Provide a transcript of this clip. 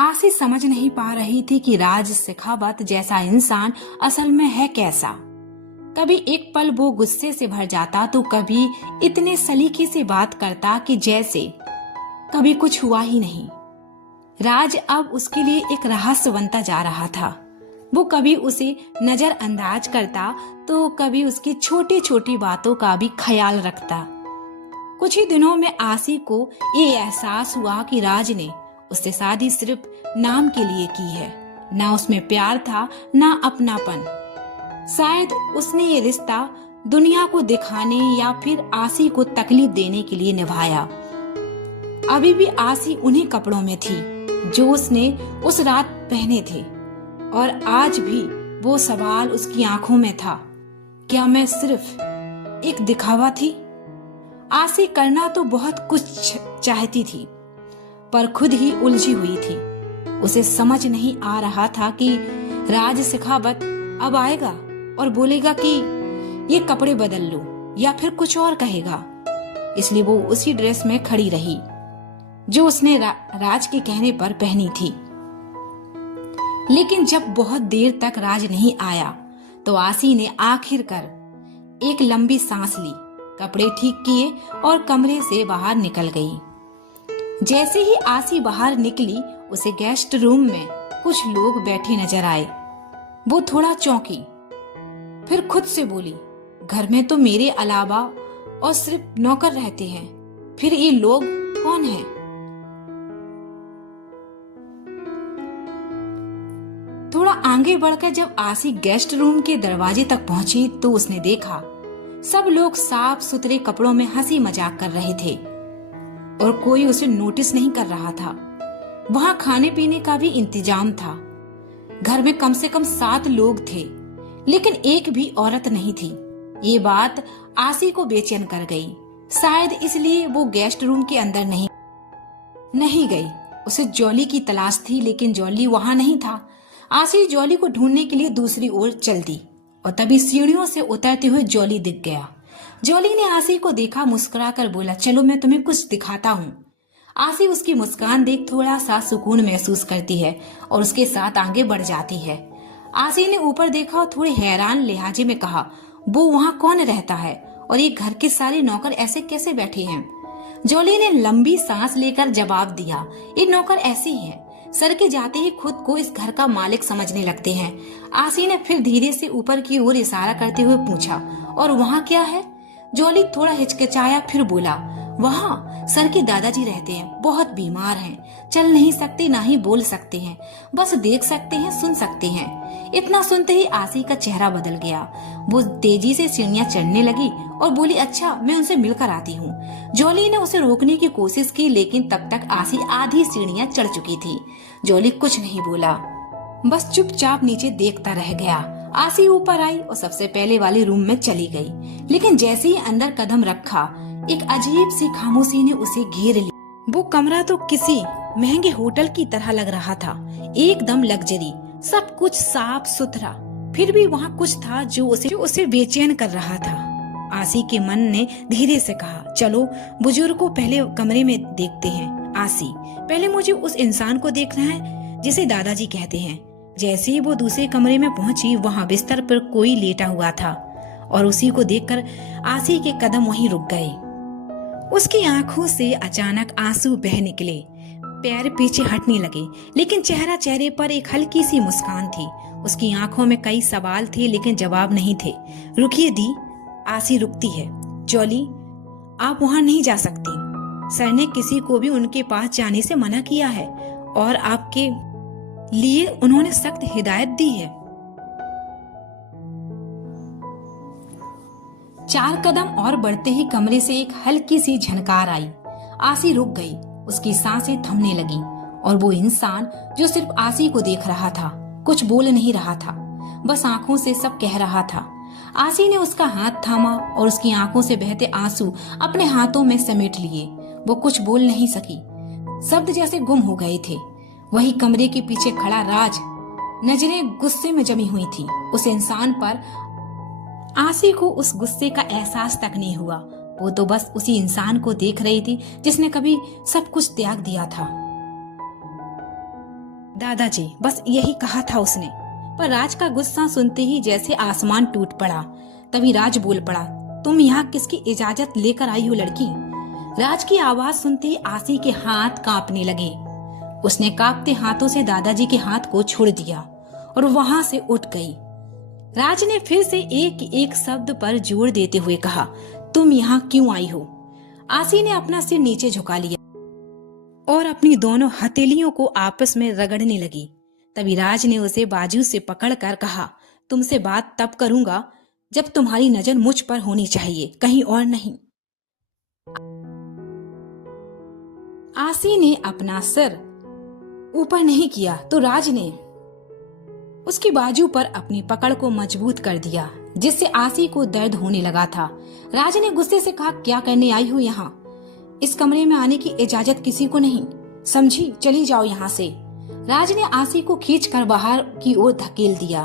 आसी समझ नहीं पा रही थी कि राज शेखावत जैसा इंसान असल में है कैसा। कभी एक पल वो गुस्से से भर जाता तो कभी इतने सलीके से बात करता कि जैसे कभी कुछ हुआ ही नहीं। राज अब उसके लिए एक रहस्य बनता जा रहा था। वो कभी उसे नजरअंदाज करता तो कभी उसकी छोटी छोटी बातों का भी ख्याल रखता। कुछ ही दिनों में आसी को ये एहसास हुआ कि राज ने उससे शादी सिर्फ नाम के लिए की है। ना उसमें प्यार था, ना अपनापन। शायद उसने ये रिश्ता दुनिया को दिखाने या फिर आसी को तकलीफ देने के लिए निभाया। अभी भी आसी उन्हीं कपड़ों में थी जो उसने उस रात पहने थे, और आज भी वो सवाल उसकी आंखों में था, क्या मैं सिर्फ एक दिखावा थी? आसी करना तो बहुत कुछ चाहती थी, पर खुद ही उलझी हुई थी। उसे समझ नहीं आ रहा था कि राज शेखावत अब आएगा और बोलेगा कि ये कपड़े बदल लो, या फिर कुछ और कहेगा। इसलिए वो उसी ड्रेस में खड़ी रही जो उसने राज के कहने पर पहनी थी। लेकिन जब बहुत देर तक राज नहीं आया तो आसी ने आखिरकार एक लंबी सांस ली, कपड़े ठीक किए और कमरे से बाहर निकल गई। जैसे ही आसी बाहर निकली उसे गेस्ट रूम में कुछ लोग बैठे नजर आए। वो थोड़ा चौंकी, फिर खुद से बोली, घर में तो मेरे अलावा और सिर्फ नौकर रहते हैं, फिर ये लोग कौन हैं? थोड़ा आगे बढ़कर जब आसी गेस्ट रूम के दरवाजे तक पहुंची तो उसने देखा सब लोग साफ सुथरे कपड़ों में हंसी मजाक कर रहे थे और कोई उसे नोटिस नहीं कर रहा था। वहां खाने पीने का भी इंतजाम था। घर में कम से कम 7 लोग थे, लेकिन एक भी औरत नहीं थी। ये बात आसी को बेचैन कर गई। शायद इसलिए वो गेस्ट रूम के अंदर नहीं गई। उसे जॉली की तलाश थी, लेकिन जॉली वहां नहीं था। आसी जॉली को ढूंढने के लिए दूसरी ओर चल दी और तभी सीढ़ियों से उतरते हुए जॉली दिख गया। जॉली ने आसी को देखा, मुस्कुराकर बोला, चलो मैं तुम्हें कुछ दिखाता हूँ। आसी उसकी मुस्कान देख थोड़ा सा सुकून महसूस करती है और उसके साथ आगे बढ़ जाती है। आसी ने ऊपर देखा और थोड़े हैरान लहजे में कहा, वो वहाँ कौन रहता है और ये घर के सारे नौकर ऐसे कैसे बैठे हैं? जॉली ने लंबी सांस लेकर जवाब दिया, ये नौकर ऐसे ही हैं, सर के जाते ही खुद को इस घर का मालिक समझने लगते हैं। आसी ने फिर धीरे से ऊपर की ओर इशारा करते हुए पूछा, और वहाँ क्या है? जॉली थोड़ा हिचकिचाया, फिर बोला, वहाँ सर के दादाजी रहते हैं, बहुत बीमार हैं, चल नहीं सकते, ना ही बोल सकते हैं, बस देख सकते हैं, सुन सकते हैं। इतना सुनते ही आसी का चेहरा बदल गया। वो तेजी से सीढ़ियां चढ़ने लगी और बोली, अच्छा मैं उनसे मिलकर आती हूँ। जॉली ने उसे रोकने की कोशिश की, लेकिन तब तक आसी आधी सीढ़ियां चढ़ चुकी थी। जॉली कुछ नहीं बोला, बस चुपचाप नीचे देखता रह गया। आसी ऊपर आई और सबसे पहले वाले रूम में चली गई, लेकिन जैसे ही अंदर कदम रखा एक अजीब सी खामोशी ने उसे घेर लिया। वो कमरा तो किसी महंगे होटल की तरह लग रहा था, एकदम लग्जरी, सब कुछ साफ सुथरा। फिर भी वहाँ कुछ था जो उसे बेचैन कर रहा था। आसी के मन ने धीरे से कहा, चलो बुजुर्ग को पहले कमरे में देखते हैं। आसी, पहले मुझे उस इंसान को देखना है जिसे दादाजी कहते हैं। जैसे ही वो दूसरे कमरे में पहुंची, वहाँ बिस्तर पर कोई लेटा हुआ था और उसी को देखकर आसी के कदम वहीं रुक गए। उसकी आंखों से अचानक आंसू बह निकले, पैर पीछे हटने लगे, लेकिन चेहरे पर एक हल्की सी मुस्कान थी। उसकी आंखों में कई सवाल थे, लेकिन जवाब नहीं थे। रुकिए दी, आसी रुकती है। जॉली, आप वहां नहीं जा सकती। सर ने किसी को भी उनके पास जाने से मना किया है और आपके लिए उन्होंने सख्त हिदायत दी है। 4 कदम और बढ़ते ही कमरे से एक हल्की सी झनकार आई। आसी रुक गई, उसकी सांसें थमने लगी और वो इंसान जो सिर्फ आसी को देख रहा था कुछ बोल नहीं रहा था, बस आंखों से सब कह रहा था। आसी ने उसका हाथ थामा और उसकी आंखों से बहते आंसू अपने हाथों में समेट लिए। वो कुछ बोल नहीं सकी, शब्द जैसे गुम हो गए थे। वही कमरे के पीछे खड़ा राज, नजरें गुस्से में जमी हुई थी उस इंसान पर। आसी को उस गुस्से का एहसास तक नहीं हुआ। वो तो बस उसी इंसान को देख रही थी जिसने कभी सब कुछ त्याग दिया था। दादाजी, बस यही कहा था उसने। पर राज का गुस्सा सुनते ही जैसे आसमान टूट पड़ा। तभी राज बोल पड़ा, तुम यहाँ किसकी इजाजत लेकर आई हो लड़की? राज की आवाज सुनते ही आसी के हाथ कांपने लगे। उसने कांपते हाथों से दादाजी के हाथ को छोड़ दिया और वहां से उठ गई। राज ने फिर से एक एक शब्द पर जोर देते हुए कहा, तुम यहाँ क्यों आई हो? आसी ने अपना सिर नीचे झुका लिया और अपनी दोनों हथेलियों को आपस में रगड़ने लगी। तभी राज ने उसे बाजू से पकड़कर कहा, तुमसे बात तब करूंगा जब तुम्हारी नजर मुझ पर होनी चाहिए, कहीं और नहीं। आसी ने अपना सिर ऊपर नहीं किया तो राज ने उसकी बाजू पर अपनी पकड़ को मजबूत कर दिया, जिससे आसी को दर्द होने लगा था। राज ने गुस्से से कहा, क्या करने आई हो यहाँ? इस कमरे में आने की इजाजत किसी को नहीं, समझी? चली जाओ यहाँ से। राज ने आसी को खींचकर बाहर की ओर धकेल दिया।